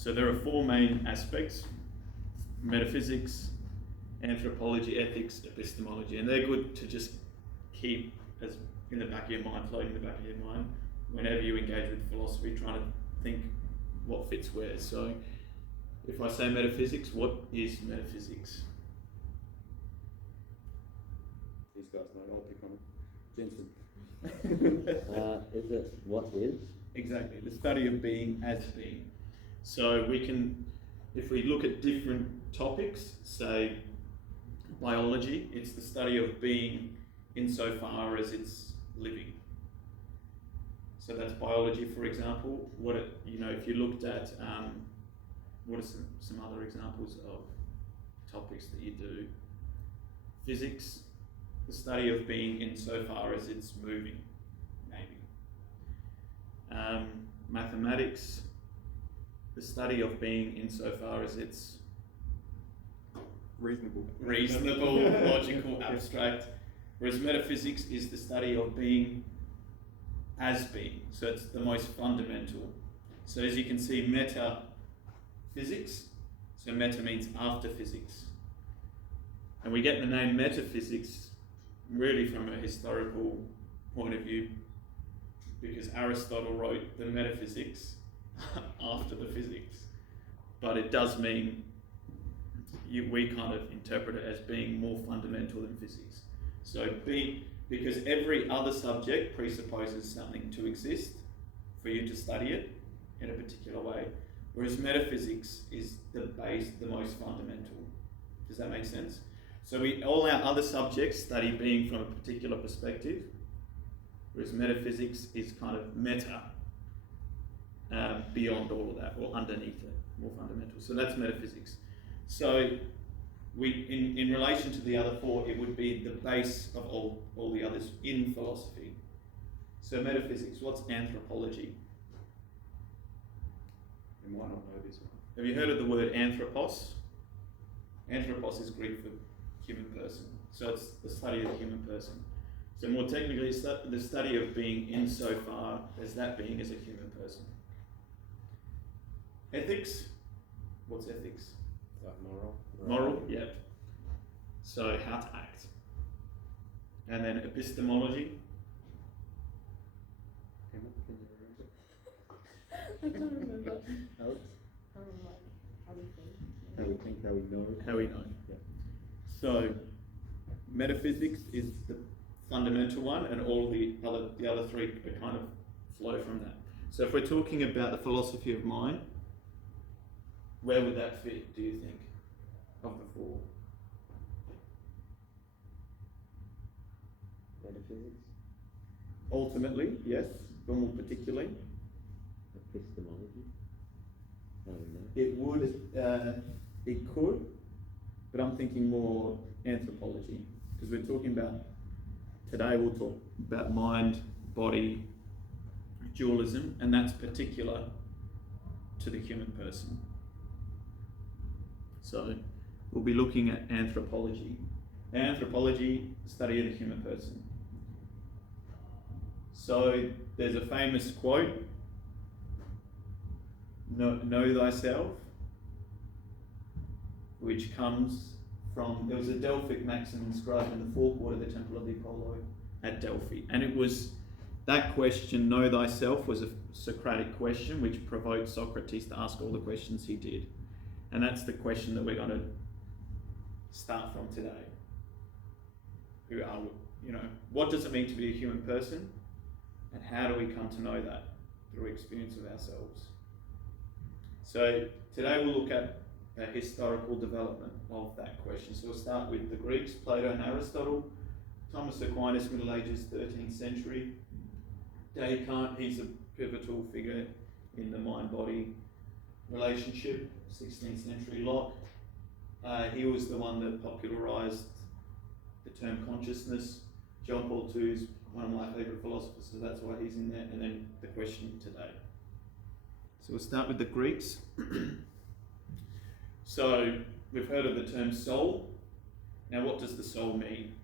So there are four main aspects: metaphysics, anthropology, ethics, epistemology, and they're good to just keep as in the back of your mind, floating in the back of your mind, whenever you engage with philosophy, trying to think what fits where. So if I say metaphysics, what is metaphysics? These guys know, I'll pick on it. Jensen. Is it what is? Exactly, the study of being as being. So we can, if we look at different topics, say biology, it's the study of being insofar as it's living. So that's biology, for example. If you looked at, what are some other examples of topics that you do? Physics, the study of being insofar as it's moving, maybe. Mathematics, the study of being insofar as it's Reasonable, logical, abstract. Whereas metaphysics is the study of being as being. So it's the most fundamental. So as you can see, metaphysics, so meta means after physics. And we get the name metaphysics really from a historical point of view, because Aristotle wrote the metaphysics after the physics. But it does mean we kind of interpret it as being more fundamental than physics. So because every other subject presupposes something to exist for you to study it in a particular way, whereas metaphysics is the base, the most fundamental. Does that make sense? So all our other subjects study being from a particular perspective, whereas metaphysics is kind of meta, beyond all of that, or underneath it, more fundamental. So that's metaphysics. So in relation to the other four, it would be the base of all the others in philosophy. So metaphysics, what's anthropology? You might not know this one. Have you heard of the word anthropos? Anthropos is Greek for human person. So it's the study of the human person. So more technically, it's the study of being insofar as that being is a human person. Ethics, what's ethics? Like moral. Moral, yep. So how to act. And then epistemology. Emma, can you remember? I can't remember. Alex? How we think. How we think, how we know. How we know. Yeah. So metaphysics is the fundamental one, and all the other three kind of flow from that. So if we're talking about the philosophy of mind, where would that fit, do you think, of the four? Metaphysics? Ultimately, yes, but more particularly. Epistemology? I don't know. It would, it could, but I'm thinking more anthropology, because we're talking about, today we'll talk about mind, body, dualism, and that's particular to the human person. So we'll be looking at anthropology. Anthropology, study of the human person. So there's a famous quote, know thyself, which comes from, there was a Delphic maxim inscribed in the forecourt of the Temple of the Apollo at Delphi. And it was, that question, know thyself, was a Socratic question which provoked Socrates to ask all the questions he did. And that's the question that we're going to start from today. Who are we? What does it mean to be a human person? And how do we come to know that through experience of ourselves? So today we'll look at a historical development of that question. So we'll start with the Greeks, Plato and Aristotle. Thomas Aquinas, Middle Ages, 13th century. Descartes, he's a pivotal figure in the mind-body relationship, 16th century Locke. He was the one that popularised the term consciousness. John Paul II is one of my favourite philosophers, so that's why he's in there. And then the question today. So we'll start with the Greeks. So we've heard of the term soul. Now what does the soul mean?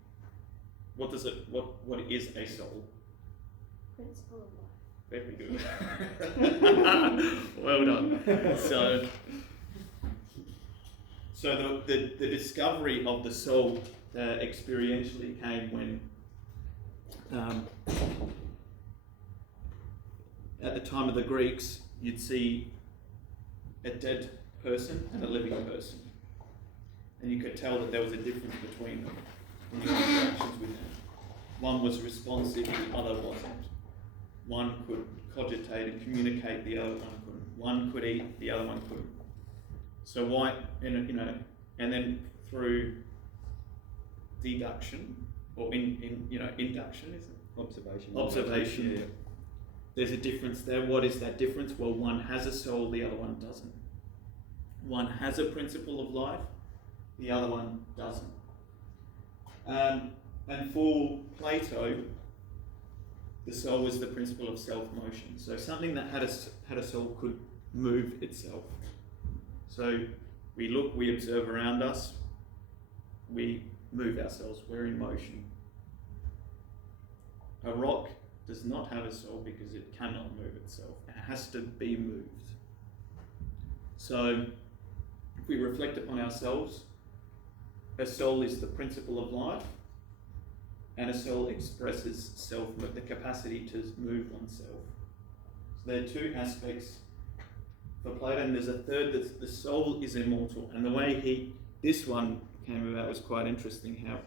What is a soul? Principle of life. Very good. Well done. So the discovery of the soul experientially came when, at the time of the Greeks, you'd see a dead person and a living person, and you could tell that there was a difference between them in your interactions with them. One was responsive, the other wasn't. One could cogitate and communicate, the other one couldn't. One could eat, the other one couldn't. So why, and then through deduction or induction, is it? Observation. Yeah. There's a difference there. What is that difference? Well, one has a soul, the other one doesn't. One has a principle of life, the other one doesn't. And for Plato, the soul was the principle of self-motion. So something that had a soul could move itself. So we look, we observe around us, we move ourselves, we're in motion. A rock does not have a soul because it cannot move itself. It has to be moved. So if we reflect upon ourselves, a soul is the principle of life, and a soul expresses the capacity to move oneself. So there are two aspects for Plato, and there's a third, that the soul is immortal. And the way this one came about was quite interesting, how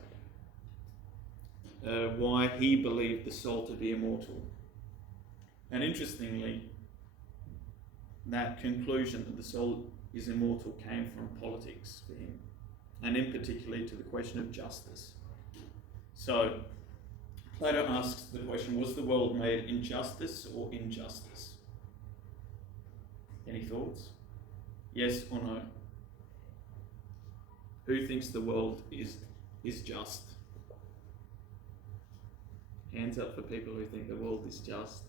why he believed the soul to be immortal. And interestingly, that conclusion that the soul is immortal came from politics for him, and in particular to the question of justice. So Plato asks the question, was the world made in justice or injustice? Any thoughts? Yes or no? Who thinks the world is just? Hands up for people who think the world is just.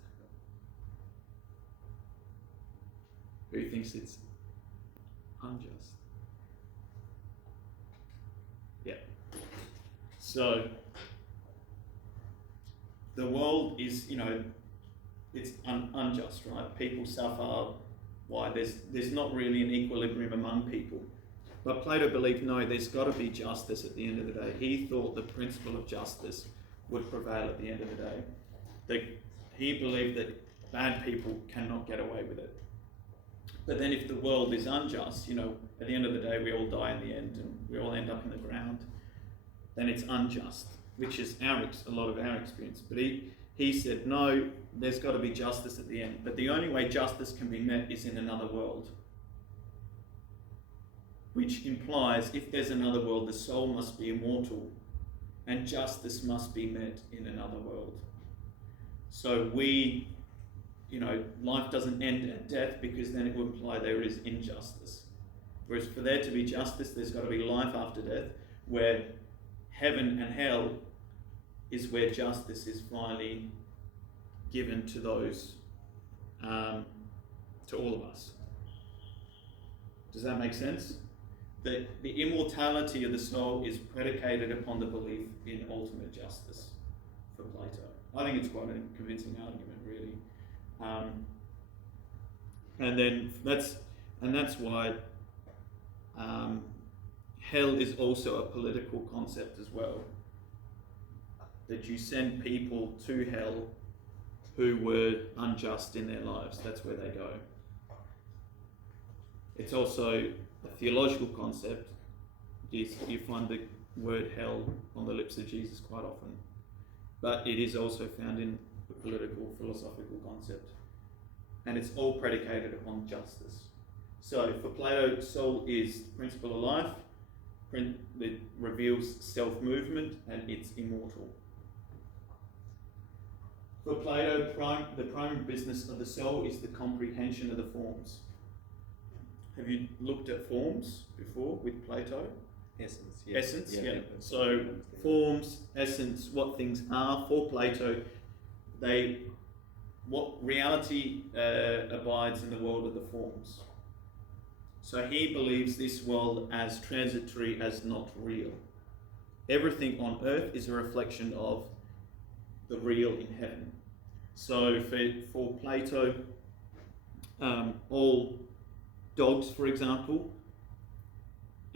Who thinks it's unjust? Yeah. So the world is, it's unjust, right? People suffer. Why? There's not really an equilibrium among people. But Plato believed, no, there's got to be justice at the end of the day. He thought the principle of justice would prevail at the end of the day. He believed that bad people cannot get away with it. But then if the world is unjust, at the end of the day we all die in the end and we all end up in the ground, then it's unjust, which is a lot of our experience. But he said, no, there's got to be justice at the end. But the only way justice can be met is in another world. Which implies if there's another world, the soul must be immortal and justice must be met in another world. So life doesn't end at death, because then it would imply there is injustice. Whereas for there to be justice, there's got to be life after death, where heaven and hell is where justice is finally given to those, to all of us. Does that make sense? The immortality of the soul is predicated upon the belief in ultimate justice for Plato. I think it's quite a convincing argument, really. And that's why hell is also a political concept as well. That you send people to hell who were unjust in their lives. That's where they go. It's also a theological concept. You find the word hell on the lips of Jesus quite often. But it is also found in the political, philosophical concept. And it's all predicated upon justice. So for Plato, soul is the principle of life. It reveals self-movement, and it's immortal. For Plato, the primary business of the soul is the comprehension of the forms. Have you looked at forms before with Plato? Essence, yeah. Essence, yeah. So forms, essence, what things are for Plato, what reality abides in the world of the forms. So he believes this world as transitory, as not real. Everything on earth is a reflection of the real in heaven. So for Plato, all dogs, for example,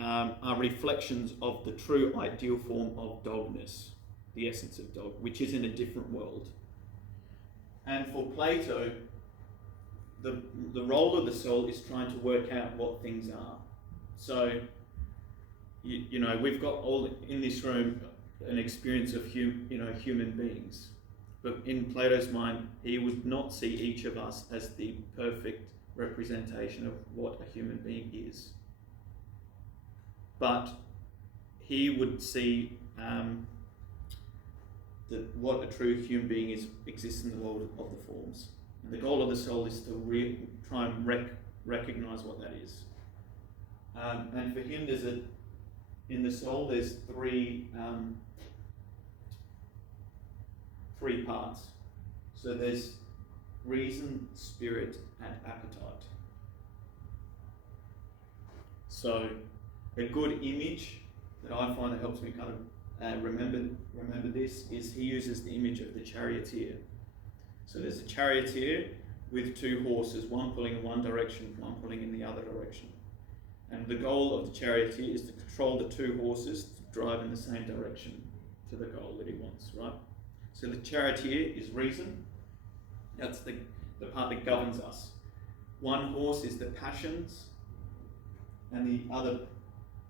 are reflections of the true ideal form of dogness, the essence of dog, which is in a different world. And for Plato, the role of the soul is trying to work out what things are. So, you know, we've got all in this room an experience of human beings. But in Plato's mind, he would not see each of us as the perfect representation of what a human being is. But he would see what a true human being is exists in the world of the forms. And the goal of the soul is to try and recognize what that is. And for him, in the soul, there's three parts. So there's reason, spirit, and appetite. So a good image that I find that helps me kind of remember this is he uses the image of the charioteer. So there's a charioteer with two horses, one pulling in one direction, one pulling in the other direction. And the goal of the charioteer is to control the two horses to drive in the same direction to the goal that he wants, right? So the charioteer is reason. That's the part that governs us. One horse is the passions, and the other,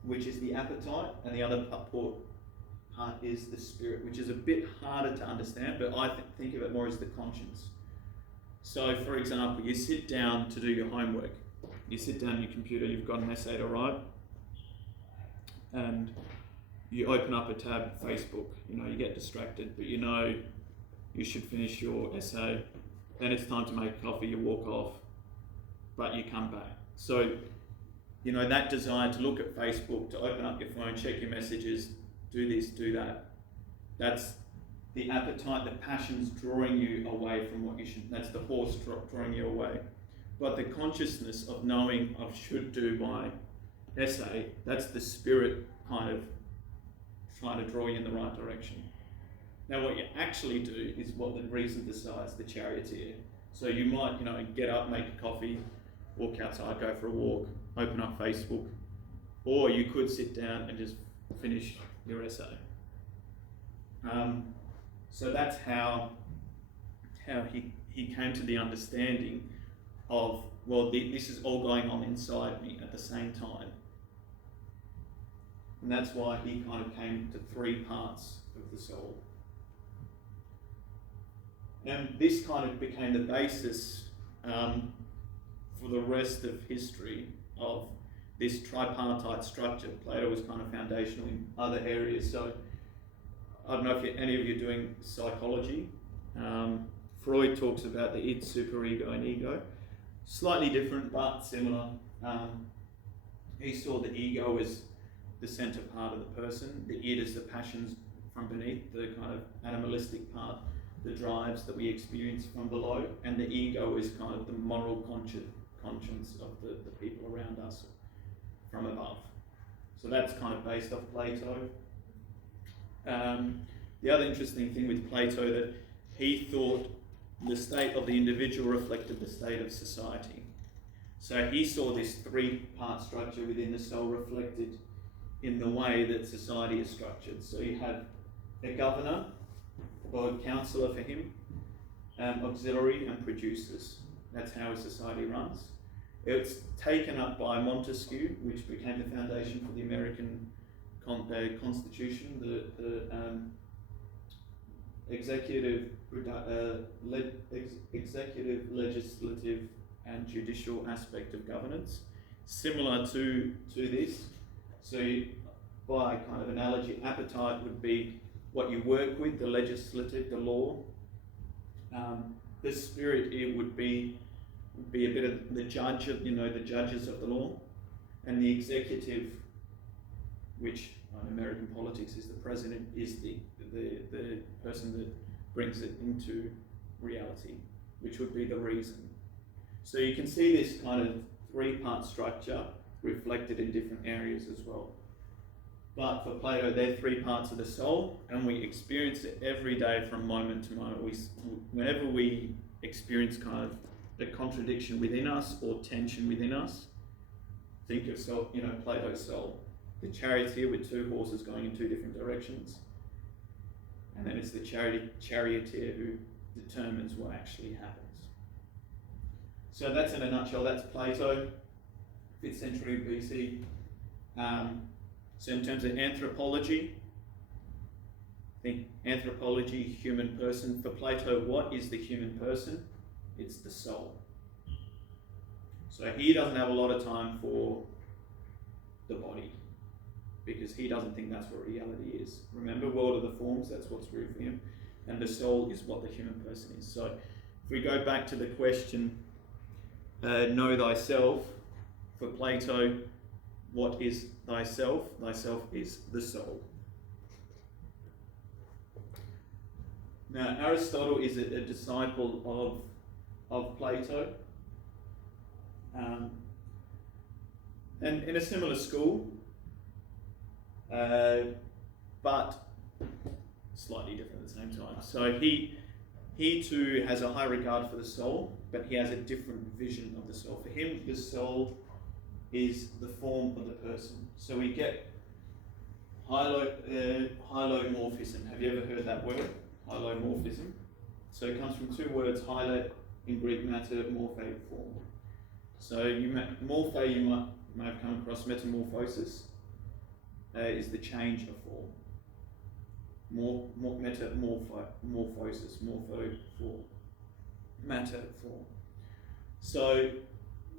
which is the appetite, and the other part is the spirit, which is a bit harder to understand, but I think of it more as the conscience. So, for example, you sit down to do your homework. You sit down on your computer, you've got an essay to write, and you open up a tab, Facebook, you get distracted, but you should finish your essay. Then it's time to make coffee, you walk off, but you come back. So, that desire to look at Facebook, to open up your phone, check your messages, do this, do that, that's the appetite, the passions drawing you away from what you should. That's the horse drawing you away. But the consciousness of knowing I should do my essay, that's the spirit kind of trying to draw you in the right direction. Now what you actually do is what the reason decides, the charioteer. So you might, get up, make a coffee, walk outside, go for a walk, open up Facebook, or you could sit down and just finish your essay. So that's how he came to the understanding of, well, this is all going on inside me at the same time. And that's why he kind of came to three parts of the soul. And this kind of became the basis for the rest of history of this tripartite structure. Plato was kind of foundational in other areas. So I don't know if any of you are doing psychology. Freud talks about the id, superego, and ego. Slightly different, but similar. He saw the ego as the center part of the person, the id as the passions from beneath, the kind of animalistic part, the drives that we experience from below, and the ego is kind of the moral conscience of the people around us from above. So that's kind of based off Plato. The other interesting thing with Plato that he thought the state of the individual reflected the state of society. So he saw this three-part structure within the soul reflected in the way that society is structured. So you have a governor, or a counsellor for him, auxiliary and producers. That's how a society runs. It's taken up by Montesquieu, which became the foundation for the American Constitution, the executive, legislative, and judicial aspect of governance. Similar to this, so by kind of analogy, appetite would be what you work with, the legislative, the law. The spirit, it would be a bit of the judge of, the judges of the law, and the executive, which in American politics is the president, is the person that brings it into reality, which would be the reason. So you can see this kind of three-part structure reflected in different areas as well. But for Plato, they're three parts of the soul, and we experience it every day from moment to moment. Whenever we experience kind of the contradiction within us or tension within us, think of soul, Plato's soul. The charioteer with two horses going in two different directions. And then it's the charioteer who determines what actually happens. So that's in a nutshell, that's Plato, 5th century BC. So in terms of anthropology, think anthropology, human person. For Plato, what is the human person? It's the soul. So he doesn't have a lot of time for the body, because he doesn't think that's what reality is. Remember, world of the forms, that's what's real for him. And the soul is what the human person is. So if we go back to the question, know thyself, for Plato, what is thyself? Thyself is the soul. Now, Aristotle is a disciple of Plato. And in a similar school, but slightly different at the same time. So he too has a high regard for the soul, but he has a different vision of the soul. For him, the soul is the form of the person. So we get hylomorphism. Have you ever heard that word? Hylomorphism. So it comes from two words, hylo in Greek, matter, morphe, form. So morphe, you might have come across, metamorphosis is the change of form. Metamorphosis, morpho, form. Matter, form. So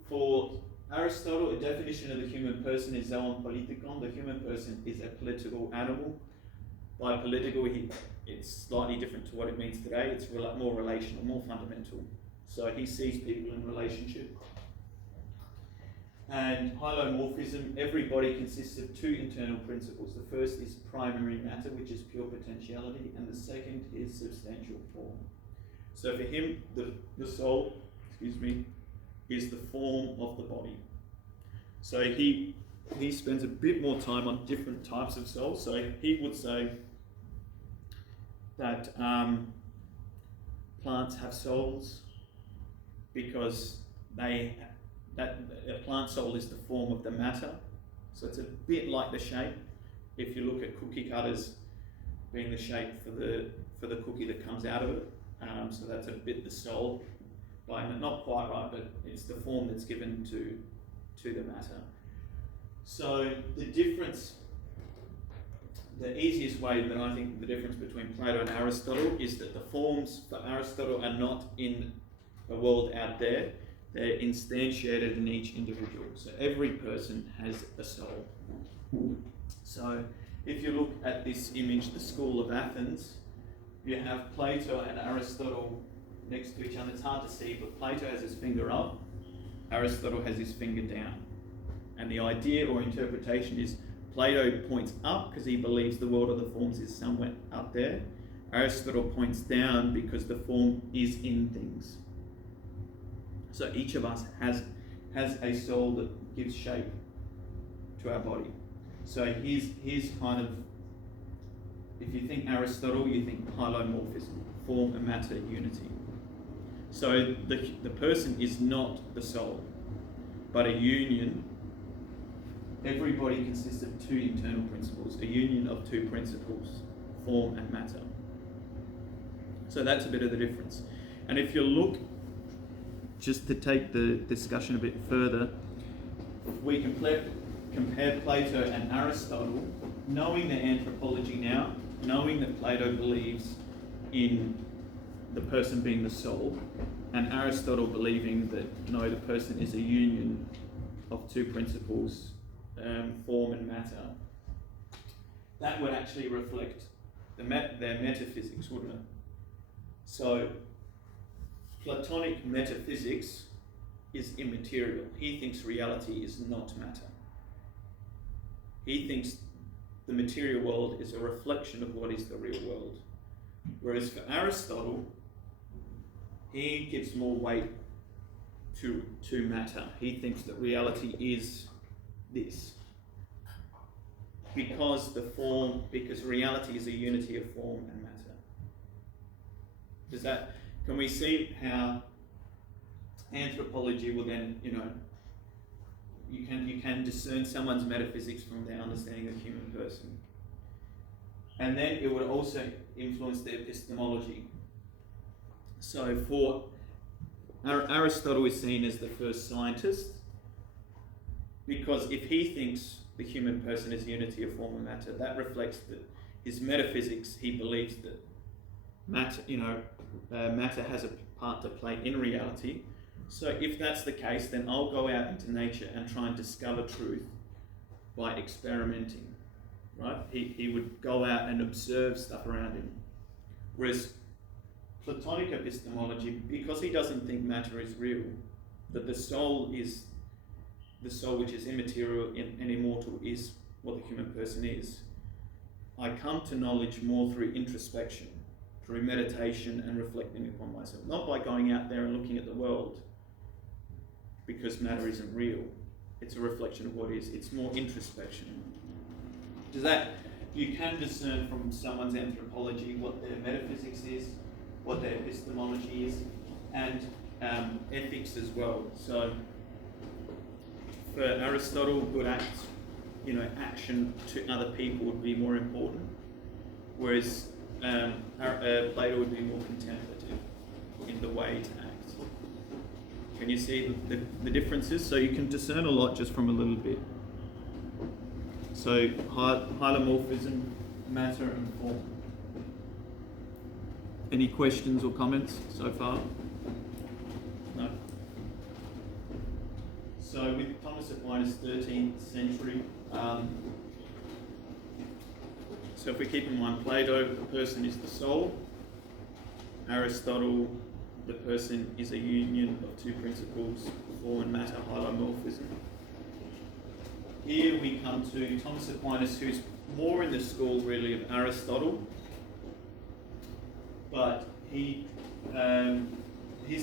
for Aristotle, a definition of the human person is zoon politikon. The human person is a political animal. By political, it's slightly different to what it means today. It's more relational, more fundamental. So he sees people in relationship. And hylomorphism, every body consists of two internal principles. The first is primary matter, which is pure potentiality, and the second is substantial form. So for him, the soul, is the form of the body. So he spends a bit more time on different types of souls. So he would say that plants have souls because that a plant soul is the form of the matter. So it's a bit like the shape. If you look at cookie cutters being the shape for the cookie that comes out of it, so that's a bit the soul. Not quite right, but it's the form that's given to the matter. So the easiest way that I think the difference between Plato and Aristotle is that the forms for Aristotle are not in a world out there. They're instantiated in each individual. So every person has a soul. So if you look at this image, the School of Athens, you have Plato and Aristotle next to each other. It's hard to see, but Plato has his finger up, Aristotle has his finger down. And the idea or interpretation is Plato points up because he believes the world of the forms is somewhere up there. Aristotle points down because the form is in things. So each of us has a soul that gives shape to our body. So here's kind of, if you think Aristotle, you think hylomorphism, form and matter unity. So the person is not the soul, but a union. Everybody consists of two internal principles, a union of two principles, form and matter. So that's a bit of the difference. And if you look, just to take the discussion a bit further, we compare Plato and Aristotle, knowing their anthropology now, knowing that Plato believes in the person being the soul, and Aristotle believing that no, the person is a union of two principles, form and matter, that would actually reflect their metaphysics, wouldn't it? So Platonic metaphysics is immaterial. He thinks reality is not matter. He thinks the material world is a reflection of what is the real world. Whereas for Aristotle, he gives more weight to matter. He thinks that reality is this. because reality is a unity of form and matter. Can we see how anthropology will then, you can discern someone's metaphysics from their understanding of the human person. And then it would also influence their epistemology. So for Aristotle is seen as the first scientist, because if he thinks the human person is unity of form and matter, that reflects that his metaphysics, he believes that matter has a part to play in reality. So if that's the case, then I'll go out into nature and try and discover truth by experimenting, right? He would go out and observe stuff around him. Whereas Platonic epistemology, because he doesn't think matter is real, that the soul which is immaterial and immortal is what the human person is, I come to knowledge more through introspection, through meditation and reflecting upon myself. Not by going out there and looking at the world, because matter isn't real. It's a reflection of what is. It's more introspection. You can discern from someone's anthropology what their metaphysics is, what their epistemology is, and ethics as well. So for Aristotle, good acts, action to other people would be more important, whereas Plato would be more contemplative in the way to act. Can you see the differences? So you can discern a lot just from a little bit. So hylomorphism, matter and form. Any questions or comments so far? No? So with Thomas Aquinas, 13th century, so if we keep in mind Plato, the person is the soul. Aristotle, the person is a union of two principles, form and matter, hylomorphism. Here we come to Thomas Aquinas, who's more in the school really of Aristotle, but his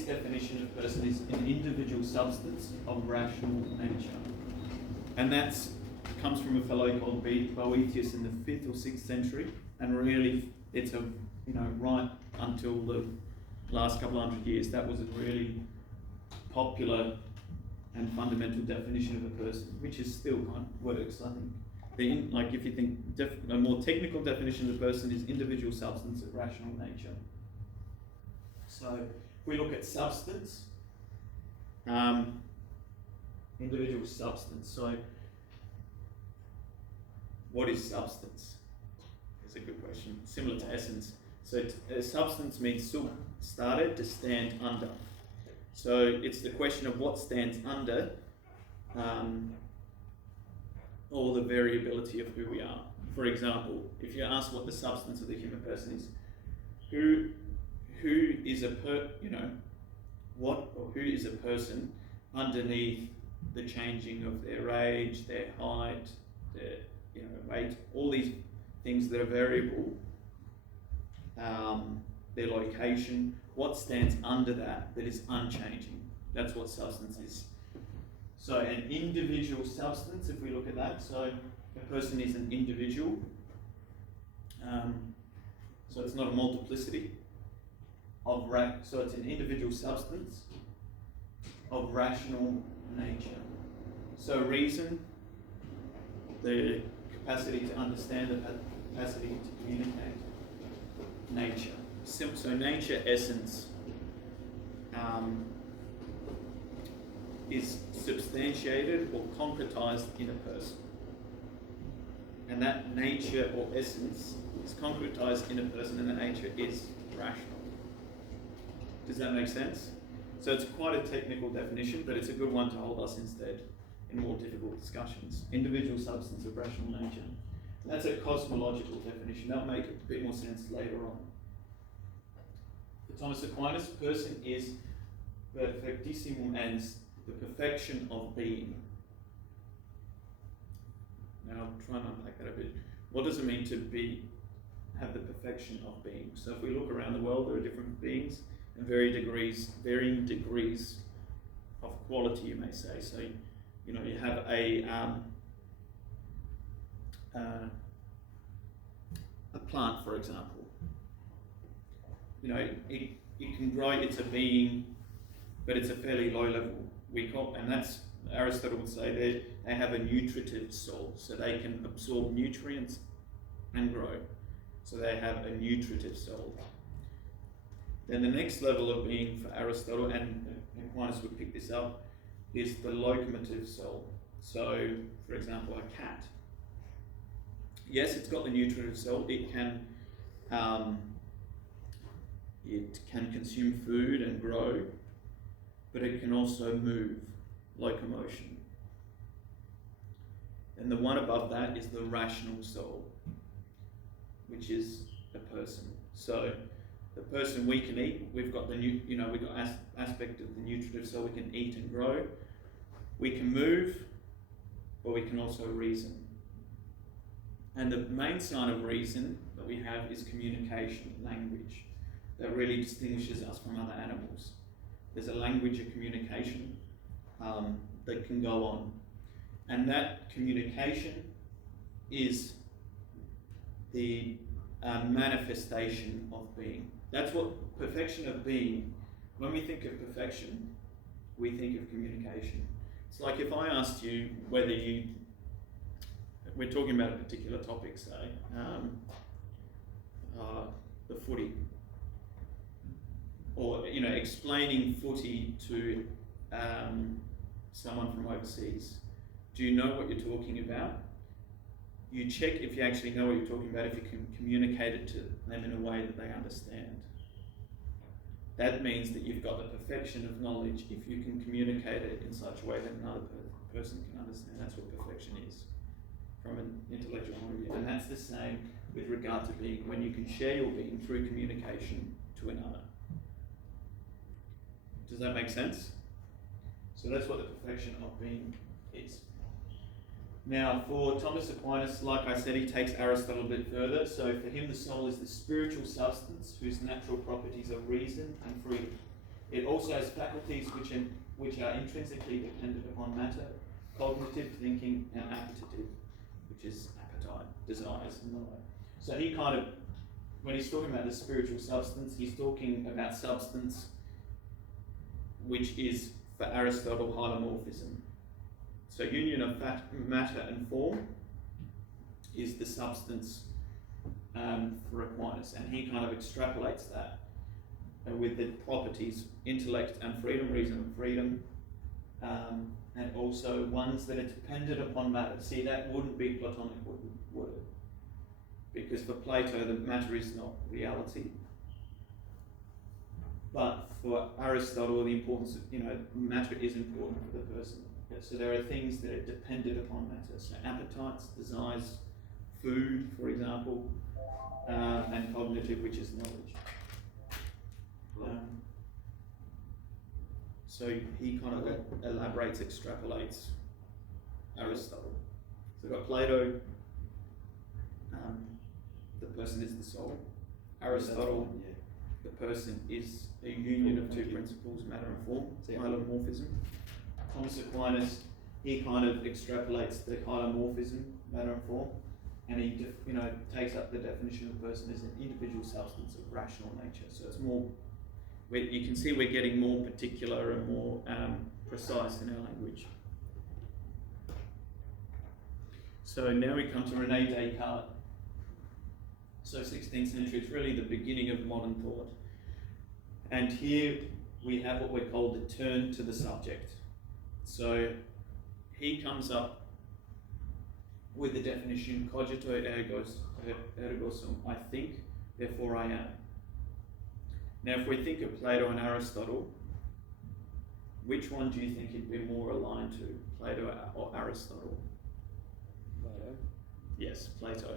definition of person is an individual substance of rational nature, and that comes from a fellow called Boethius in the 5th or 6th century, and really it's right until the last couple of hundred years, that was a really popular and fundamental definition of a person, which is still kind of works, I think. If you think a more technical definition of a person is individual substance of rational nature. So if we look at substance, individual substance. So what is substance? It's a good question. Similar to essence. So substance means sub, started, to stand under. So it's the question of what stands under all the variability of who we are. For example, if you ask what the substance of the human person is, who is who is a person underneath the changing of their age, their height, their weight, all these things that are variable, their location, what stands under that is unchanging. That's what substance is. So an individual substance, if we look at that, so a person is an individual, so it's not a multiplicity of so it's an individual substance of rational nature. So reason, the capacity to understand, the capacity to communicate. Nature. So nature, essence, is substantiated or concretized in a person. And that nature or essence is concretized in a person, and that nature is rational. Does that make sense? So it's quite a technical definition, but it's a good one to hold us instead in more difficult discussions. Individual substance of rational nature. That's a cosmological definition. That'll make a bit more sense later on. For Thomas Aquinas, person is perfectissimum ens, the perfection of being. Now I'll try and unpack that a bit. What does it mean to have the perfection of being? So if we look around the world, there are different beings and varying degrees of quality, you may say. So you have a plant, for example. You know, it can grow, it's a being, but it's a fairly low level. And that's, Aristotle would say they have a nutritive soul, so they can absorb nutrients and grow. So they have a nutritive soul. Then the next level of being for Aristotle, and Aquinas would pick this up, is the locomotive soul. So, for example, a cat. Yes, it's got the nutritive soul. It can consume food and grow, but it can also move, locomotion. And the one above that is the rational soul, which is a person. So the person we can eat, we've got we've got aspect of the nutritive soul. We can eat and grow. We can move, but we can also reason. And the main sign of reason that we have is communication, language, that really distinguishes us from other animals. There's a language of communication that can go on. And that communication is the manifestation of being. That's what perfection of being. When we think of perfection, we think of communication. It's like if I asked you whether we're talking about a particular topic, say, the footy, or explaining footy to someone from overseas. Do you know what you're talking about? You check if you actually know what you're talking about, if you can communicate it to them in a way that they understand. That means that you've got the perfection of knowledge if you can communicate it in such a way that another person can understand. That's what perfection is from an intellectual point of view. And that's the same with regard to being, when you can share your being through communication to another. Does that make sense? So that's what the perfection of being is. Now, for Thomas Aquinas, like I said, he takes Aristotle a bit further. So for him, the soul is the spiritual substance whose natural properties are reason and freedom. It also has faculties which are intrinsically dependent upon matter, cognitive, thinking, and appetitive, which is appetite, desires, and the like. So he when he's talking about the spiritual substance, he's talking about substance, which is, for Aristotle, holomorphism. So union of matter and form is the substance for Aquinas, and he kind of extrapolates that with the properties, intellect and freedom, reason and freedom, and also ones that are dependent upon matter. See, that wouldn't be Platonic, would it? Because for Plato, the matter is not reality. But for Aristotle, the importance of, matter is important for the person. So there are things that are dependent upon matter. So appetites, desires, food, for example, and cognitive, which is knowledge. So he kind of elaborates, extrapolates Aristotle. So we've got Plato, the person is the soul. Aristotle, the person is a union of two principles, matter and form, holomorphism. Thomas Aquinas, he kind of extrapolates the holomorphism, matter and form, and he takes up the definition of person as an individual substance of rational nature. So it's more, you can see we're getting more particular and more precise in our language. So now we come to René Descartes. So 16th century, it's really the beginning of modern thought. And here we have what we call the turn to the subject. So he comes up with the definition, cogito ergo sum, I think, therefore I am. Now if we think of Plato and Aristotle, which one do you think he'd be more aligned to, Plato or Aristotle? Plato. Yes, Plato.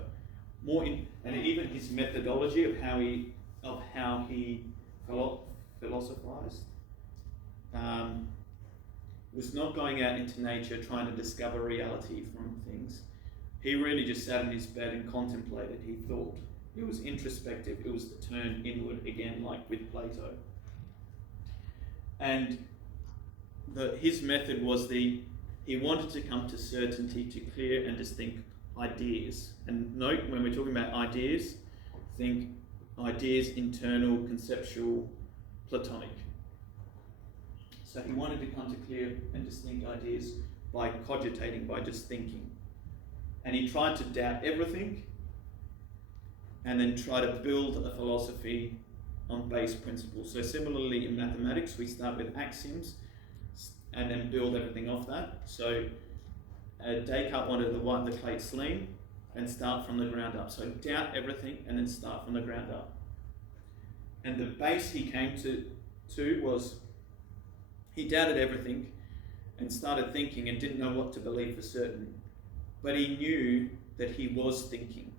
And even his methodology of how he philosophized was not going out into nature trying to discover reality from things. He really just sat in his bed and contemplated. He thought. It was introspective. It was the turn inward again, like with Plato. And his method was he wanted to come to certainty, to clear and distinct ideas. And note, when we're talking about ideas, think ideas, internal, conceptual, Platonic. So he wanted to come to clear and distinct ideas by cogitating, by just thinking. And he tried to doubt everything and then try to build a philosophy on base principles. So similarly in mathematics, we start with axioms and then build everything off that. So Descartes wanted to wipe the slate clean and start from the ground up. So doubt everything and then start from the ground up. And the base he came to was he doubted everything and started thinking and didn't know what to believe for certain. But he knew that he was thinking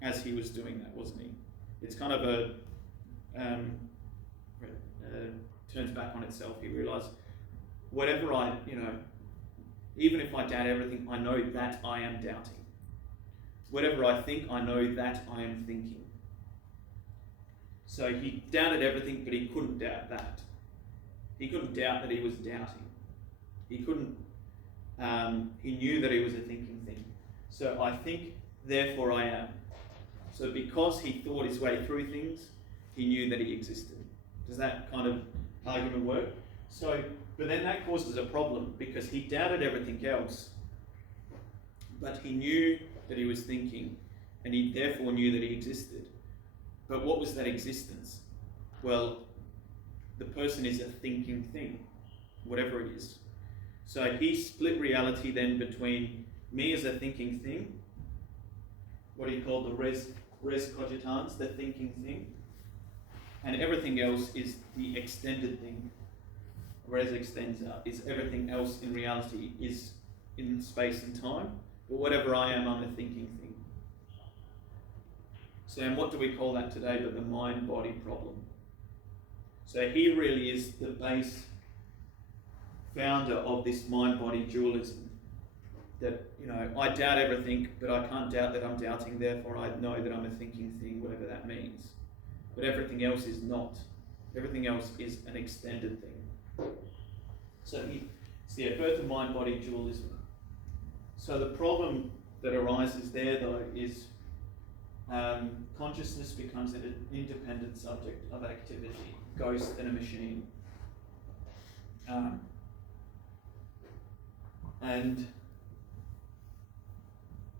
as he was doing that, wasn't he? It's kind of turns back on itself. He realized, whatever even if I doubt everything, I know that I am doubting. Whatever I think, I know that I am thinking. So he doubted everything, but he couldn't doubt that. He couldn't doubt that he was doubting. He couldn't, he knew that he was a thinking thing. So I think, therefore I am. So because he thought his way through things, he knew that he existed. Does that kind of argument work? So, but then that causes a problem because he doubted everything else, but he knew that he was thinking, and he therefore knew that he existed. But what was that existence? Well, the person is a thinking thing, whatever it is. So he split reality then between me as a thinking thing, what he called the res cogitans, the thinking thing, and everything else is the extended thing. Res extensa is everything else in reality is in space and time, but whatever I am, I'm a thinking thing. So, and what do we call that today but the mind-body problem? So he really is the base founder of this mind-body dualism. That, I doubt everything, but I can't doubt that I'm doubting, therefore I know that I'm a thinking thing, whatever that means. But everything else is not. Everything else is an extended thing. So it's the birth of mind-body dualism. So the problem that arises there, though, is consciousness becomes an independent subject of activity, ghost and a machine. And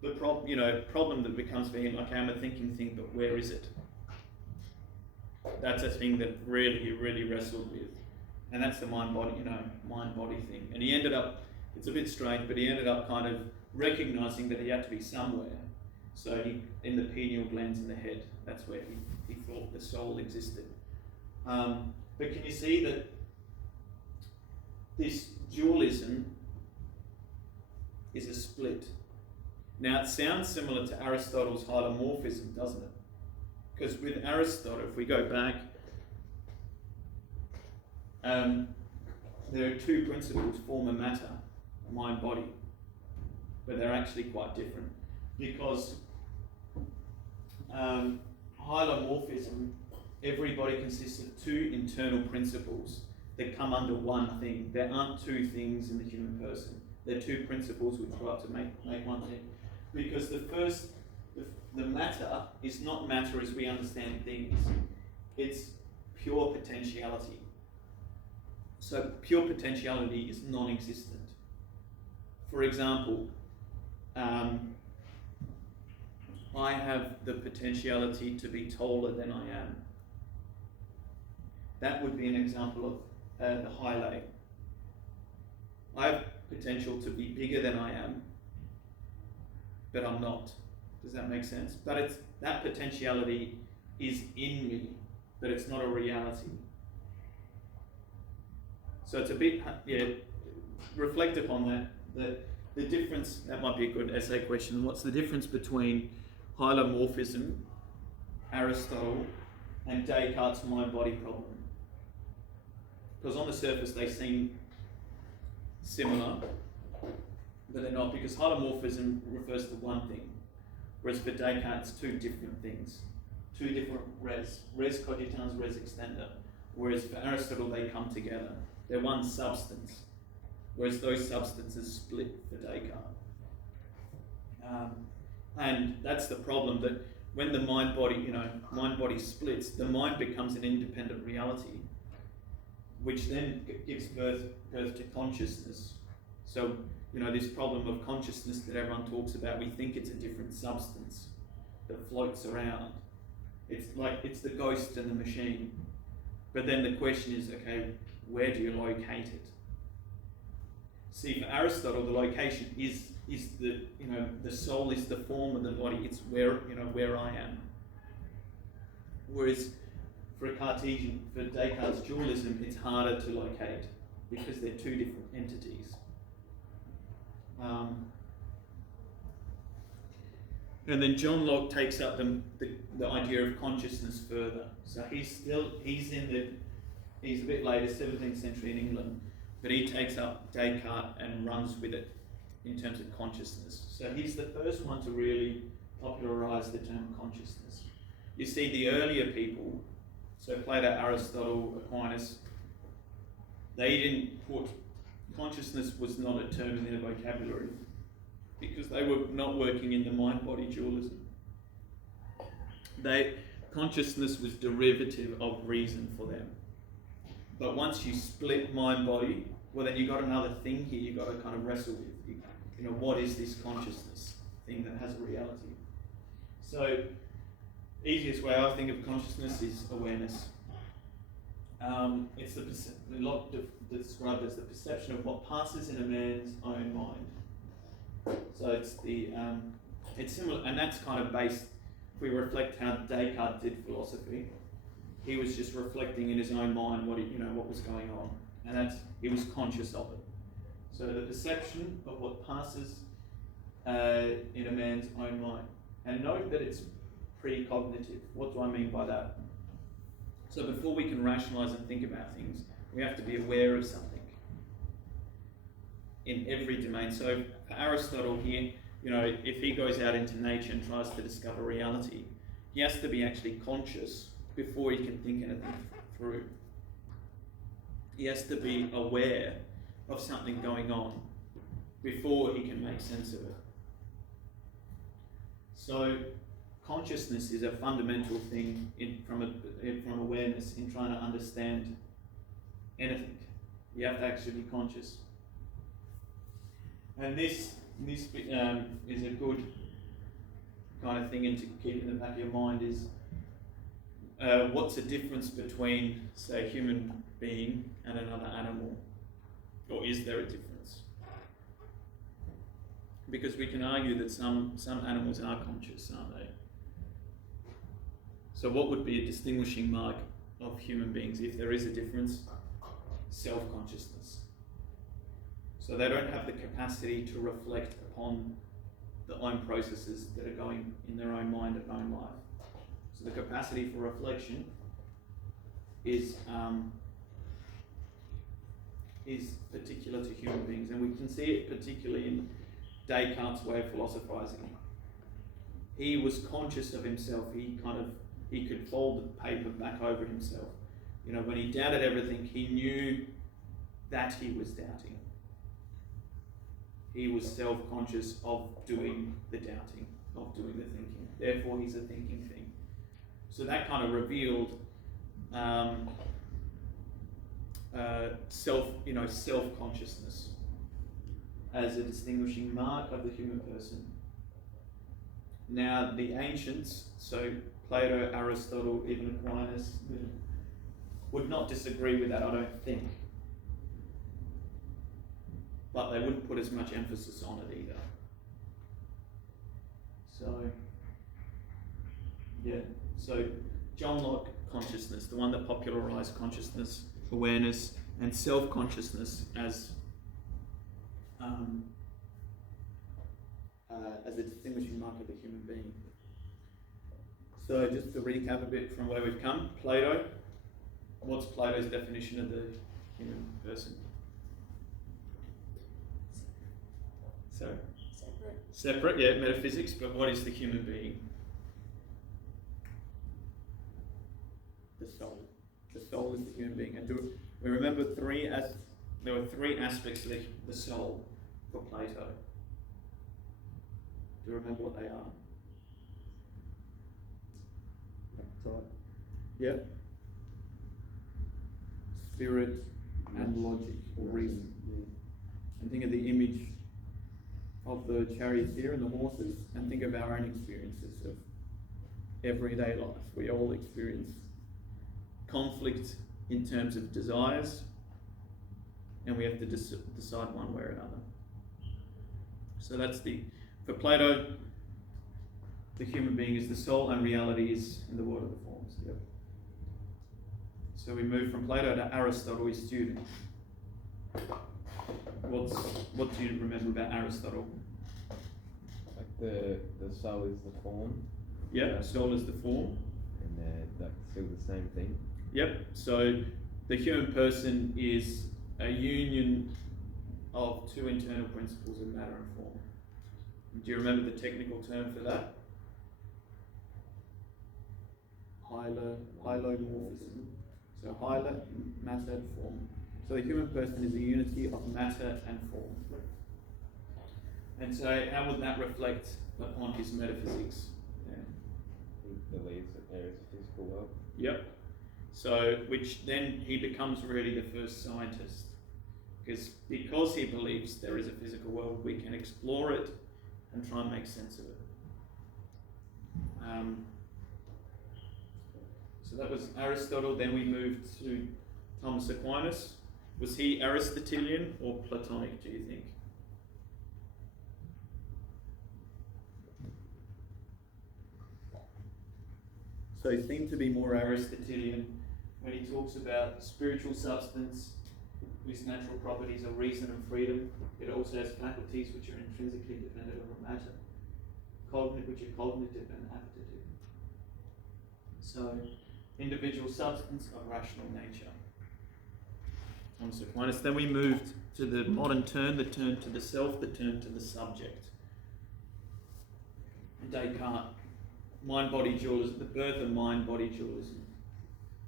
the problem that becomes being, okay, I'm a thinking thing, but where is it? That's a thing that really, really wrestled with. And that's the mind-body thing. And he ended up, it's a bit strange, but he ended up kind of recognizing that he had to be somewhere. So he, in the pineal glands in the head, that's where he thought the soul existed. But can you see that this dualism is a split? Now it sounds similar to Aristotle's hylomorphism, doesn't it? Because with Aristotle, if we go back, there are two principles, form and matter, mind-body, but they're actually quite different. Because hylomorphism, everybody consists of two internal principles that come under one thing. There aren't two things in the human person. They're two principles which go up to make one thing. Because the matter is not matter as we understand things. It's pure potentiality. So pure potentiality is non-existent. For example, I have the potentiality to be taller than I am. That would be an example of the hyle. I have potential to be bigger than I am, but I'm not. Does that make sense? But that potentiality is in me, but it's not a reality. So it's a bit, reflect upon that. The difference, that might be a good essay question. What's the difference between hylomorphism, Aristotle, and Descartes' mind-body problem? Because on the surface they seem similar, but they're not, because hylomorphism refers to one thing, whereas for Descartes it's two different things, two different res cogitans, res extender, whereas for Aristotle they come together. They're one substance, whereas those substances split for Descartes. And that's the problem, that when the mind-body splits, the mind becomes an independent reality, which then gives birth to consciousness. So, this problem of consciousness that everyone talks about, we think it's a different substance that floats around. It's the ghost and the machine. But then the question is, okay, where do you locate it? See, for Aristotle, the location is the soul is the form of the body. It's where I am. Whereas for Descartes' dualism, it's harder to locate because they're two different entities. And then John Locke takes up the idea of consciousness further. So he's a bit later, 17th century in England, but he takes up Descartes and runs with it in terms of consciousness. So he's the first one to really popularise the term consciousness. You see, the earlier people, so Plato, Aristotle, Aquinas, they didn't put consciousness was not a term in their vocabulary because they were not working in the mind-body dualism. Consciousness was derivative of reason for them. But once you split mind-body, well, then you've got another thing here you've got to kind of wrestle with. What is this consciousness thing that has a reality? So, easiest way I think of consciousness is awareness. It's described as the perception of what passes in a man's own mind. So it's similar, and that's kind of based. If we reflect how Descartes did philosophy, he was just reflecting in his own mind what was going on, and he was conscious of it. So the perception of what passes in a man's own mind, and note that it's precognitive. What do I mean by that? So before we can rationalize and think about things, we have to be aware of something in every domain. So for Aristotle here, if he goes out into nature and tries to discover reality, he has to be actually conscious before he can think anything through. He has to be aware of something going on before he can make sense of it. So consciousness is a fundamental thing from awareness in trying to understand anything. You have to actually be conscious. And this is a good kind of thing to keep in the back of your mind is what's the difference between, say, a human being and another animal? Or is there a difference? Because we can argue that some animals are conscious, aren't they? So what would be a distinguishing mark of human beings if there is a difference? Self-consciousness. So they don't have the capacity to reflect upon their own processes that are going in their own mind and own life. So the capacity for reflection is particular to human beings, and we can see it particularly in Descartes' way of philosophizing. He was conscious of himself. He could fold the paper back over himself. When he doubted everything, he knew that he was doubting. He was self-conscious of doing the doubting, of doing the thinking. Therefore, he's a thinking thing. So that kind of revealed self-consciousness as a distinguishing mark of the human person. Now, the ancients, so Plato, Aristotle, even Aquinas, would not disagree with that, I don't think. But they wouldn't put as much emphasis on it either. So John Locke, consciousness, the one that popularized consciousness, awareness, and self-consciousness as a distinguishing mark of the human being. So just to recap a bit from where we've come, Plato, what's Plato's definition of the human person? So separate, yeah, metaphysics, but what is the human being? The soul. The soul is the human being. And we remember there were three aspects of the soul for Plato. Do you remember what they are? describe. Yeah. Spirit and logic or reason. And think of the image of the charioteer and the horses, and think of our own experiences of everyday life. We all experience conflict in terms of desires, and we have to decide one way or another. So that's for Plato, the human being is the soul and reality is in the world of the forms. Yep. So we move from Plato to Aristotle, his student. What do you remember about Aristotle? Like the soul is the form. Yeah, soul is the form. And that's still the same thing. Yep. So the human person is a union of two internal principles of matter and form. Do you remember the technical term for that? Hylomorphism. So hyla, matter, and form. So the human person is a unity of matter and form. And so how would that reflect upon his metaphysics? Yeah. He believes that there is a physical world. Yep. So, which then he becomes really the first scientist. Because he believes there is a physical world, we can explore it and try and make sense of it. So that was Aristotle. Then we moved to Thomas Aquinas. Was he Aristotelian or Platonic, do you think? So he seemed to be more Aristotelian when he talks about spiritual substance, whose natural properties are reason and freedom. It also has faculties which are intrinsically dependent on matter, which are cognitive and appetitive. So, individual substance of rational nature. Thomas Aquinas. Then we moved to the modern turn, the turn to the self, the turn to the subject. Descartes, mind-body dualism, the birth of mind-body dualism.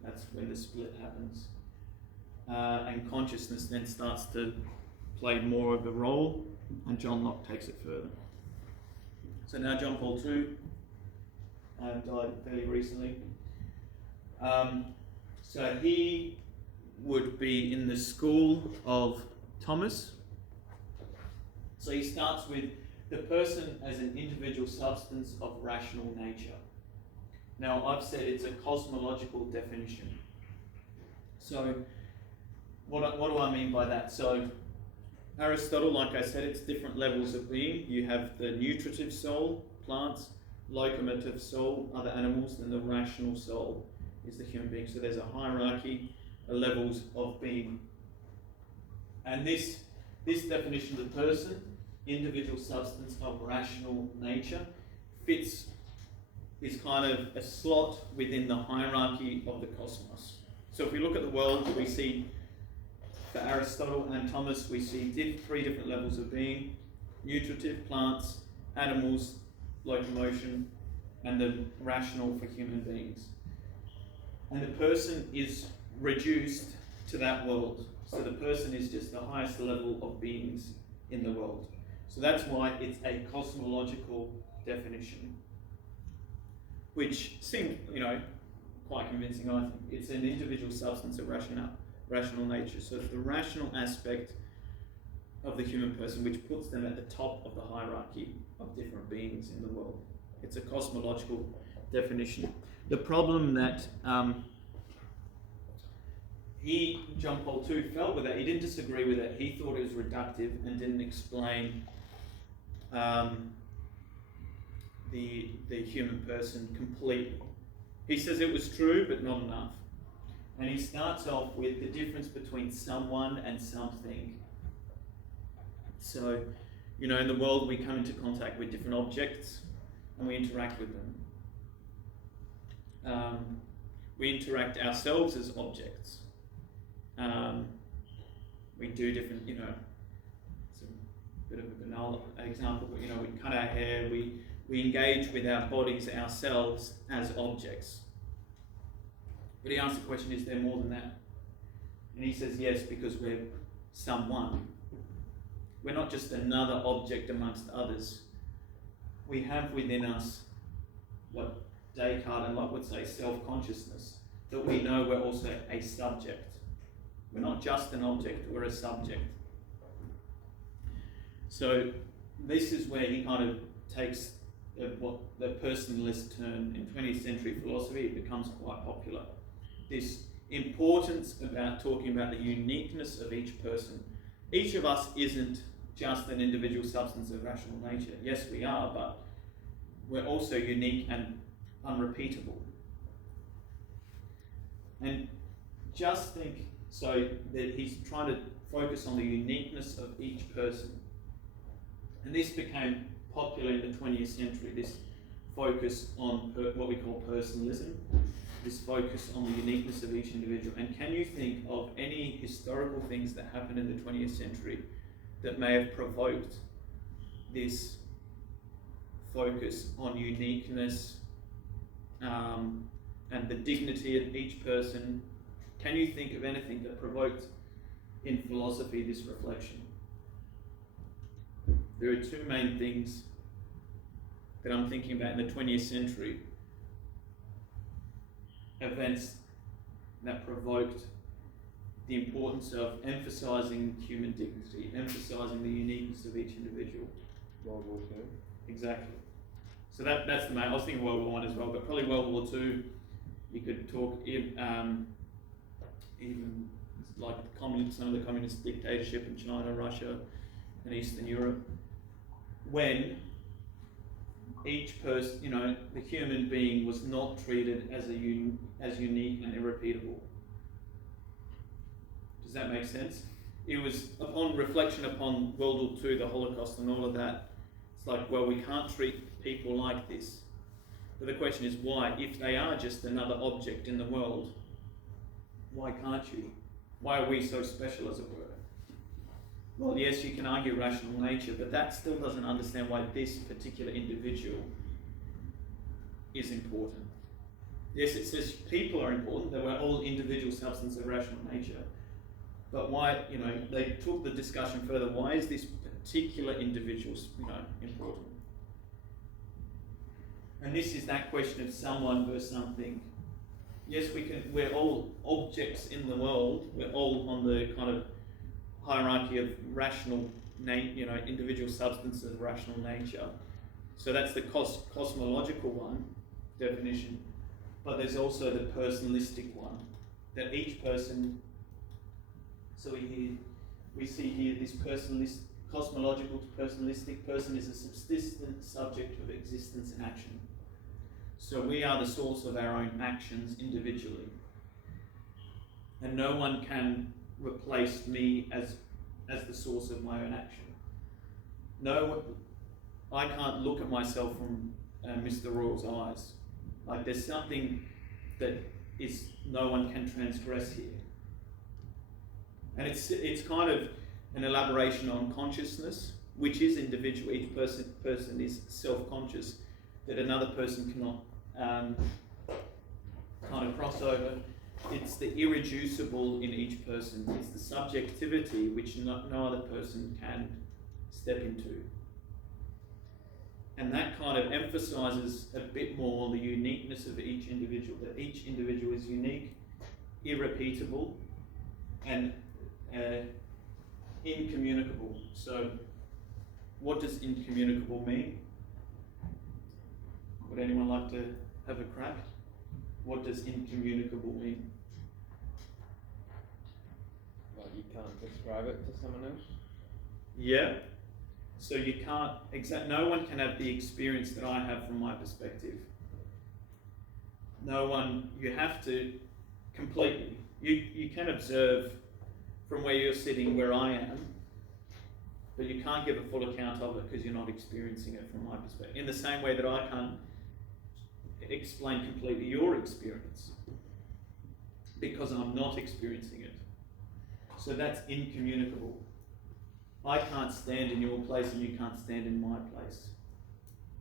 That's when the split happens. And consciousness then starts to play more of a role, and John Locke takes it further. So now John Paul II died fairly recently. So he would be in the school of Thomas. So he starts with the person as an individual substance of rational nature. Now I've said it's a cosmological definition. So what do I mean by that? So Aristotle, like I said, it's different levels of being. You have the nutritive soul, plants, locomotive soul, other animals, and the rational soul is the human being. So there's a hierarchy of levels of being. And this definition of the person, individual substance of rational nature, is kind of a slot within the hierarchy of the cosmos. So if we look at the world, we see, for Aristotle and Thomas, we see three different levels of being: nutritive, plants, animals, locomotion, and the rational for human beings. And the person is reduced to that world. So the person is just the highest level of beings in the world. So that's why it's a cosmological definition, which seems, quite convincing, I think. It's an individual substance of rational nature. So it's the rational aspect of the human person which puts them at the top of the hierarchy of different beings in the world. It's a cosmological definition. The problem that John Paul II, felt with it, he didn't disagree with it, he thought it was reductive and didn't explain the human person completely. He says it was true, but not enough. And he starts off with the difference between someone and something. So, in the world we come into contact with different objects and we interact with them. We interact ourselves as objects. We do different, it's a bit of a banal example, but we cut our hair, we engage with our bodies, ourselves, as objects. But he asks the question, is there more than that? And he says yes, because we're someone. We're not just another object amongst others. We have within us what Descartes and Locke would say, self-consciousness, that we know we're also a subject. We're not just an object, we're a subject. So this is where he kind of takes what the personalist term in 20th century philosophy, it becomes quite popular. This importance about talking about the uniqueness of each person. Each of us isn't just an individual substance of rational nature. Yes, we are, but we're also unique and unrepeatable. And just think, so that he's trying to focus on the uniqueness of each person. And this became popular in the 20th century, this focus on what we call personalism, this focus on the uniqueness of each individual. And can you think of any historical things that happened in the 20th century that may have provoked this focus on uniqueness and the dignity of each person? Can you think of anything that provoked in philosophy this reflection? There are two main things that I'm thinking about in the 20th century, events that provoked the importance of emphasizing human dignity, emphasizing the uniqueness of each individual. World War II. Exactly. So that's the main. I was thinking World War I as well, but probably World War II. You could talk even like some of the communist dictatorship in China, Russia, and Eastern Europe, when each person, the human being was not treated as unique and irrepeatable. Does that make sense? It was upon reflection upon World War II, the Holocaust and all of that, it's like, well, we can't treat people like this. But the question is why? If they are just another object in the world, why can't you? Why are we so special, as it were? Well, yes, you can argue rational nature, but that still doesn't understand why this particular individual is important. Yes, it says people are important, that we're all individual substance of rational nature. But why, they took the discussion further. Why is this particular individual, important? And this is that question of someone versus something. Yes, we're all objects in the world. We're all on the kind of hierarchy of rational, individual substance of rational nature. So that's the cosmological one, definition. But there's also the personalistic one, that each person. So we see here this cosmological to personalistic. Person is a subsistent subject of existence and action. So we are the source of our own actions individually. And no one can replace me as the source of my own action. No, I can't look at myself from Mr. Royal's eyes. Like, there's something that no one can transgress here. And it's kind of an elaboration on consciousness, which is individual. Each person is self-conscious, that another person cannot kind of cross over. It's the irreducible in each person. It's the subjectivity which no other person can step into. And that kind of emphasizes a bit more the uniqueness of each individual, that each individual is unique, irrepeatable, and incommunicable. So what does incommunicable mean? Would anyone like to have a crack? What does incommunicable mean? Well, you can't describe it to someone else? Yeah. So you can't, no one can have the experience that I have from my perspective. No one, you have to completely, you can observe from where you're sitting where I am, but you can't give a full account of it because you're not experiencing it from my perspective. In the same way that I can't explain completely your experience because I'm not experiencing it. So that's incommunicable. I can't stand in your place and you can't stand in my place.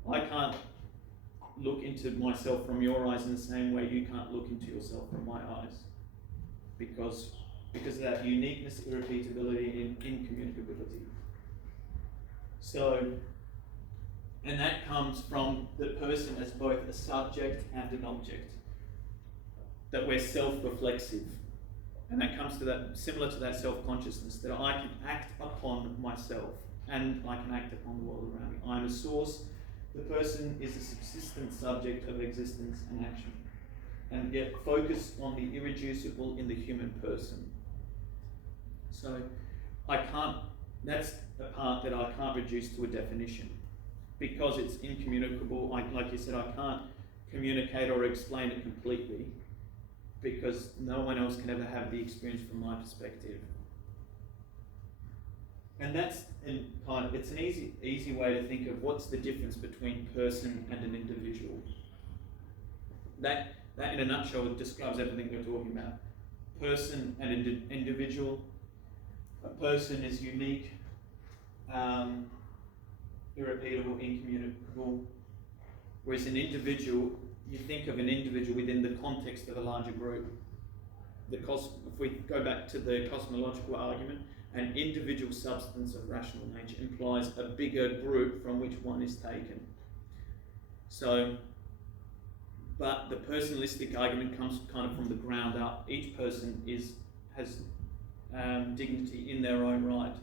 I can't look into myself from your eyes in the same way you can't look into yourself from my eyes. Because of that uniqueness, irrepeatability, and incommunicability. So And that comes from the person as both a subject and an object. That we're self-reflexive. And that comes to that, similar to that self-consciousness, that I can act upon myself and I can act upon the world around me. I'm a source. The person is a subsistent subject of existence and action. And yet focus on the irreducible in the human person. So that's the part that I can't reduce to a definition. Because it's incommunicable, like you said, I can't communicate or explain it completely. Because no one else can ever have the experience from my perspective. And it's an easy way to think of what's the difference between person and an individual. That in a nutshell describes everything we're talking about. Person and individual. A person is unique, irrepeatable, incommunicable. Whereas an individual, you think of an individual within the context of a larger group. If we go back to the cosmological argument, an individual substance of rational nature implies a bigger group from which one is taken. So, but the personalistic argument comes kind of from the ground up. Each person has dignity in their own right,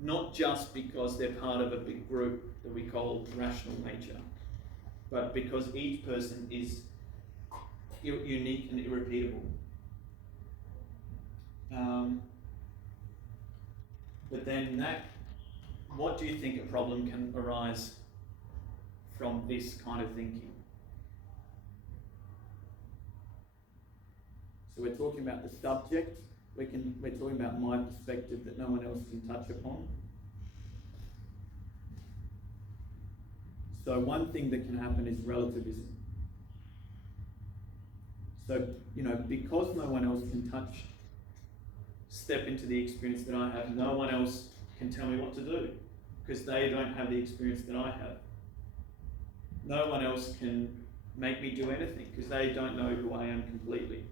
not just because they're part of a big group that we call rational nature, but because each person is unique and irrepeatable. But then what do you think a problem can arise from this kind of thinking? So we're talking about the subject. We're talking about my perspective that no one else can touch upon. So one thing that can happen is relativism. So, because no one else can step into the experience that I have, no one else can tell me what to do, because they don't have the experience that I have. No one else can make me do anything, because they don't know who I am completely.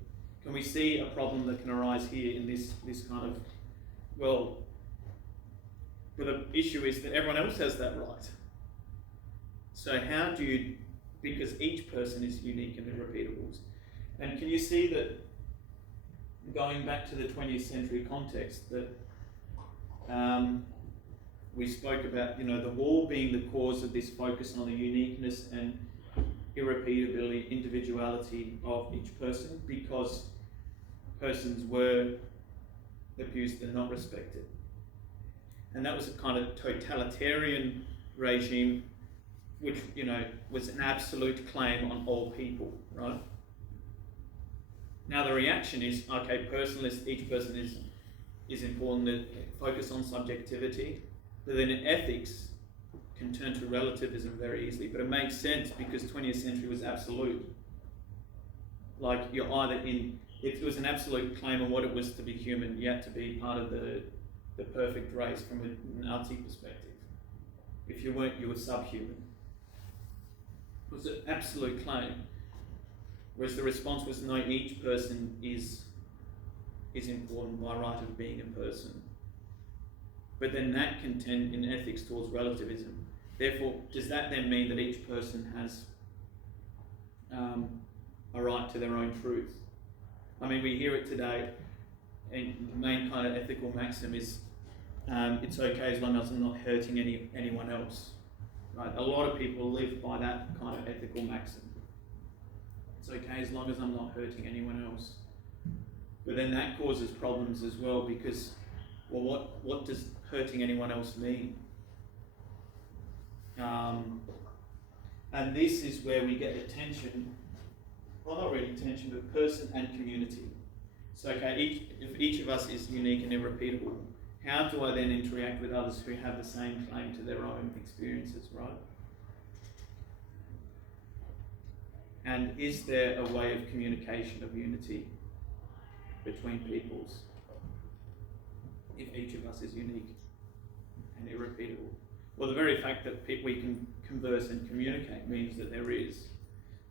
Can we see a problem that can arise here in this kind of, but the issue is that everyone else has that right. So how do you, because each person is unique and irrepeatable. And can you see that, going back to the 20th century context, that we spoke about, the war being the cause of this focus on the uniqueness and irrepeatability, individuality of each person, because persons were abused and not respected. And that was a kind of totalitarian regime, which, was an absolute claim on all people, right? Now the reaction is, okay, personalist, each person is important to focus on subjectivity, but then ethics can turn to relativism very easily. But it makes sense because 20th century was absolute. Like you're either it was an absolute claim on what it was to be human. You had to be part of the perfect race from a Nazi perspective. If you weren't, you were subhuman. It was an absolute claim. Whereas the response was, no, each person is important by right of being a person. But then that can tend in ethics towards relativism. Therefore, does that then mean that each person has a right to their own truth? I mean, we hear it today, and the main kind of ethical maxim is it's okay as long as I'm not hurting anyone else. Right? A lot of people live by that kind of ethical maxim. It's okay as long as I'm not hurting anyone else. But then that causes problems as well, because, well, what does hurting anyone else mean? And this is where we get the tension, well, not really tension, but person and community. So, okay, if each of us is unique and irrepeatable, how do I then interact with others who have the same claim to their own experiences, right? And is there a way of communication of unity between peoples if each of us is unique and irrepeatable? Well, the very fact that we can converse and communicate means that there is.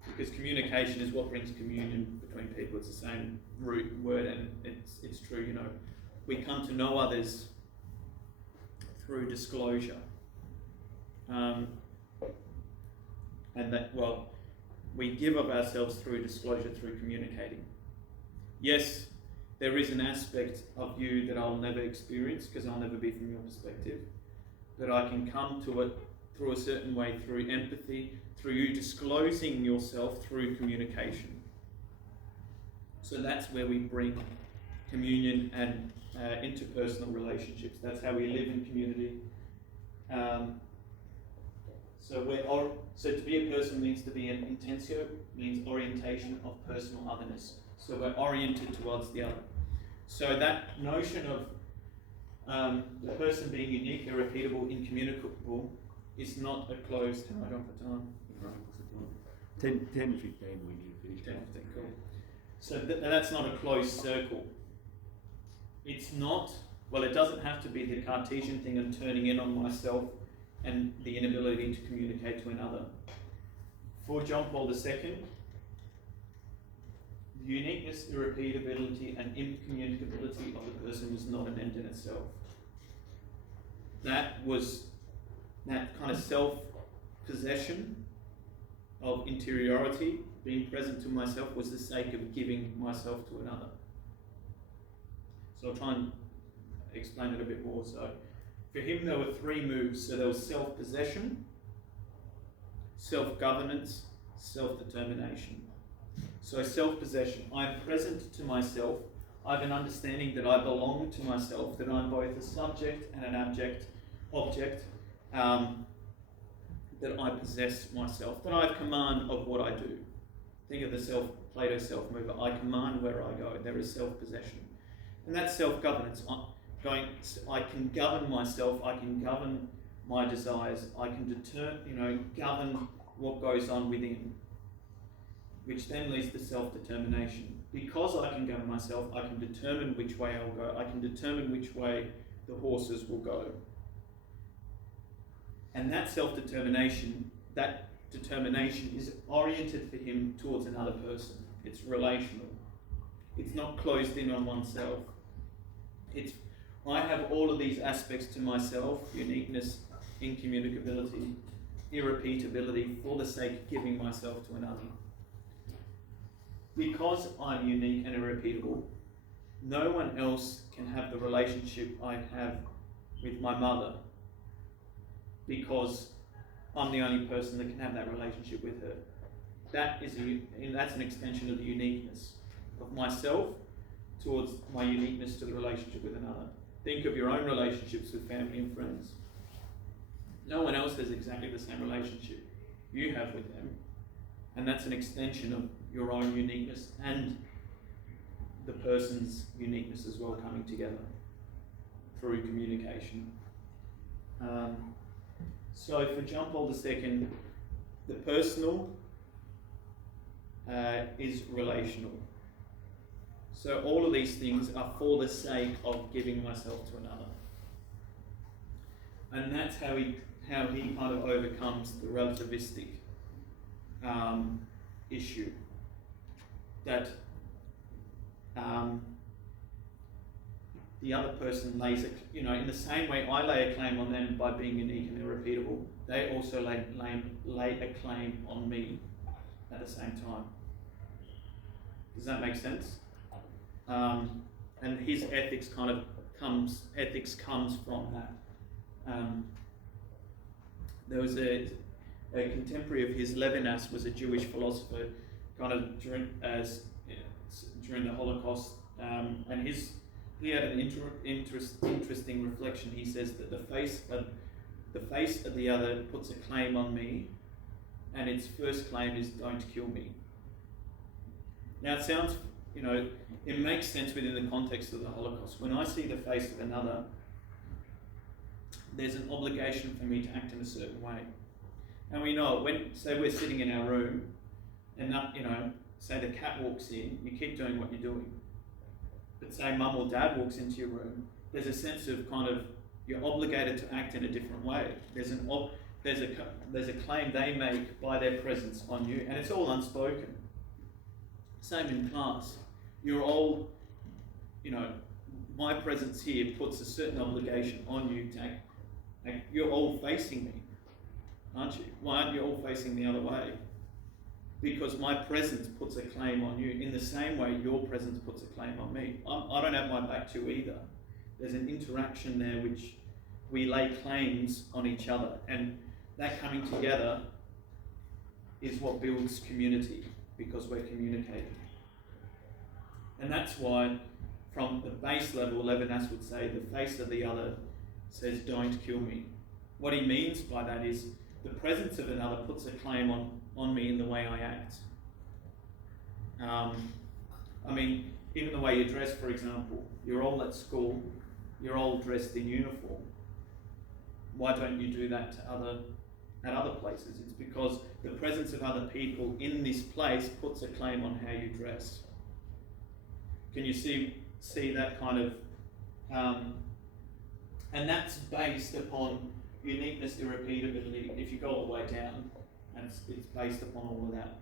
Because communication is what brings communion between people. It's the same root word, and it's true, We come to know others through disclosure. and that, well, we give of ourselves through disclosure, through communicating. Yes, there is an aspect of you that I'll never experience because I'll never be from your perspective, but I can come to it through a certain way, through empathy, through you disclosing yourself through communication. So that's where we bring communion and interpersonal relationships. That's how we live in community. So to be a person means to be an intensio, means orientation of personal otherness. So we're oriented towards the other. So that notion of the person being unique, irrepeatable, incommunicable is not a closed. How am I going for time? 10:15 we need to finish. 10:15, cool. So that's not a closed circle. It's not, well, it doesn't have to be the Cartesian thing of turning in on myself and the inability to communicate to another. For John Paul II, the uniqueness, irrepeatability, and incommunicability of the person was not an end in itself. That kind of self-possession of interiority, being present to myself, was the sake of giving myself to another. So I'll try and explain it a bit more. So for him, there were three moves. So there was self-possession, self-governance, self-determination. So self-possession, I'm present to myself. I have an understanding that I belong to myself, that I'm both a subject and an object, that I possess myself, that I have command of what I do. Think of the Plato self-mover. I command where I go. There is self-possession. And that's self-governance. I can govern myself. I can govern my desires. I can govern what goes on within, which then leads to self-determination. Because I can govern myself, I can determine which way I'll go. I can determine which way the horses will go. And that self-determination, that determination is oriented for him towards another person. It's relational. It's not closed in on oneself. I have all of these aspects to myself: uniqueness, incommunicability, irrepeatability, for the sake of giving myself to another. Because I'm unique and irrepeatable, no one else can have the relationship I have with my mother, because I'm the only person that can have that relationship with her. That's an extension of the uniqueness of myself towards my uniqueness to the relationship with another. Think of your own relationships with family and friends. No one else has exactly the same relationship you have with them, and that's an extension of your own uniqueness and the person's uniqueness as well, coming together through communication. So for John Paul II, the personal is relational. So all of these things are for the sake of giving myself to another. And that's how he kind of overcomes the relativistic issue. That the other person lays in the same way I lay a claim on them by being unique and irrepeatable, they also lay a claim on me at the same time. Does that make sense? And his ethics comes from that. There was a contemporary of his, Levinas, was a Jewish philosopher, kind of during the Holocaust, and he had an interesting reflection. He says that the face of the other puts a claim on me, and its first claim is "Don't kill me." Now it sounds, it makes sense within the context of the Holocaust. When I see the face of another, there's an obligation for me to act in a certain way. And we know it. When, say we're sitting in our room, and say the cat walks in, you keep doing what you're doing. But say mum or dad walks into your room, there's a sense of you're obligated to act in a different way. There's a claim they make by their presence on you, and it's all unspoken. Same in class. You're all, my presence here puts a certain obligation on you to act. You're all facing me. aren't you? Why aren't you all facing the other way? Because my presence puts a claim on you in the same way your presence puts a claim on me. I don't have my back to you either. There's an interaction there which we lay claims on each other, and that coming together is what builds community, because we're communicating. And that's why, from the base level, Levinas would say, the face of the other says, don't kill me. What he means by that is, the presence of another puts a claim on me in the way I act. I mean, even the way you dress, for example. You're all at school, you're all dressed in uniform. Why don't you do that at other places? It's because the presence of other people in this place puts a claim on how you dress. Can you see that kind of... and that's based upon uniqueness, irrepeatability. If you go all the way down, and it's based upon all of that.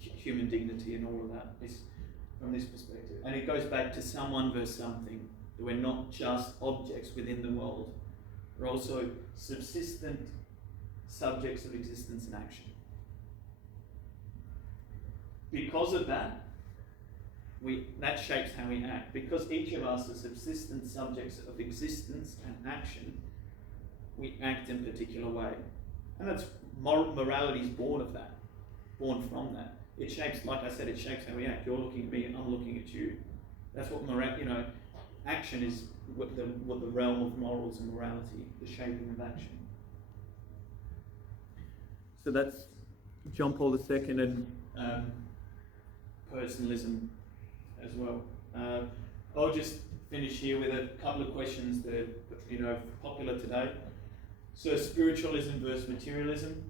Human dignity and all of that is from this perspective. And it goes back to someone versus something. We're not just objects within the world. We're also subsistent subjects of existence and action. Because of that, that shapes how we act. Because each of us are subsistent subjects of existence and action, we act in a particular way. And that's morality is born of that, born from that. It shapes, like I said, it shapes how we act. You're looking at me, I'm looking at you. That's what action is. What the realm of morals and morality, the shaping of action. So that's John Paul II and personalism as well. I'll just finish here with a couple of questions that are popular today. So spiritualism versus materialism.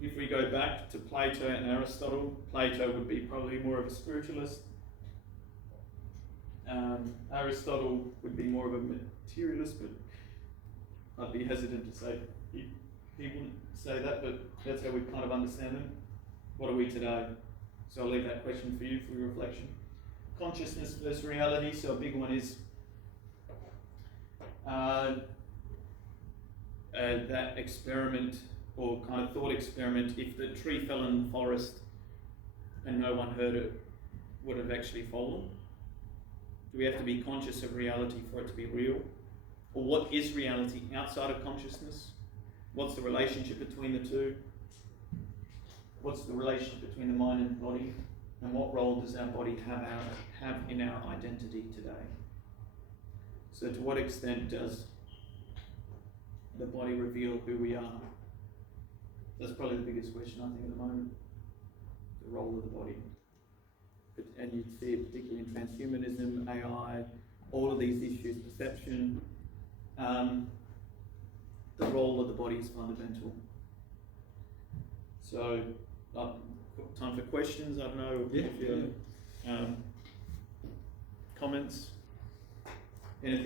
If we go back to Plato and Aristotle, Plato would be probably more of a spiritualist. Aristotle would be more of a materialist, but I'd be hesitant to say he wouldn't say that, but that's how we kind of understand them. What are we today? So I'll leave that question for you for your reflection. Consciousness versus reality. So a big one is that experiment, or kind of thought experiment, if the tree fell in the forest and no one heard it, would have actually fallen? Do we have to be conscious of reality for it to be real? Or what is reality outside of consciousness? What's the relationship between the two? What's the relationship between the mind and body? And what role does our body have in our identity today? So to what extent does the body reveal who we are? That's probably the biggest question, I think, at the moment. The role of the body. And you'd see it particularly in transhumanism, AI, all of these issues, perception. The role of the body is fundamental. So, time for questions. I don't know if you have comments.